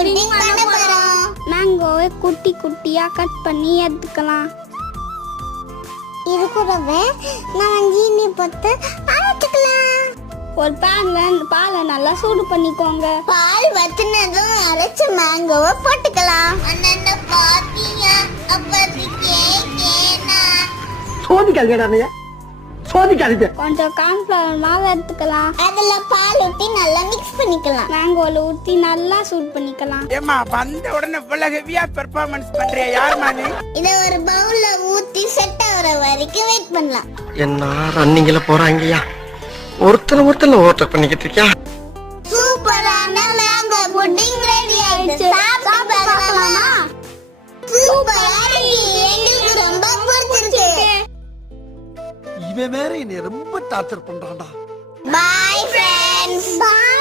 Pudding பண்ண போறோம். மேங்கோவை குட்டி குட்டியா கட் பண்ணி எடுத்துக்கலாம். இது கூடவே நம்ம ஜீனி போட்டு அரைச்சுக்கலாம். ஒரு பேன்ல பாலை நல்லா சூடு பண்ணிக்கோங்க. பால் வத்தினதும் அரைச்ச மேங்கோவை போட்டுக்கலாம். அண்ணா பாத்தீங்க அப்படி கேக்கேனா சோதிக்காதீங்க சோதிக்காதீங்க. கொஞ்சம் கார்ன்ஃபிளவர் மாவு எடுத்துக்கலாம். அதுல பால் ஊத்தி நல்லா மிக்ஸ் பண்ணிக்கலாம். மேங்கோல ஊத்தி நல்லா சூடு பண்ணிக்கலாம். ஏமா வந்த உடனே இவ்வளவு ஹெவியா பெர்ஃபார்மன்ஸ் பண்றியா? யாருமா நீ? இத ஒரு பவுல்ல ஊத்தி செட் ஆகுற வரைக்கும் வெயிட் பண்ணலாம். என்ன ரன்னிங்ல போறாங்கயா? ஒருத்தர் ஓவர் பண்ணிக்கிட்டு இருக்கியா? சூப்பரான மேங்கோ புட்டிங் ரெடி ஆயிடுச்சு. சாப்பிட்டு பார்க்கலாமா? சூப்பரா இருக்கு. எங்களுக்கு ரொம்ப பிடிச்சிருக்கு. இவன் வேற என்னை ரொம்ப டார்ச்சர் பண்றான்டா. Bye friends. Bye.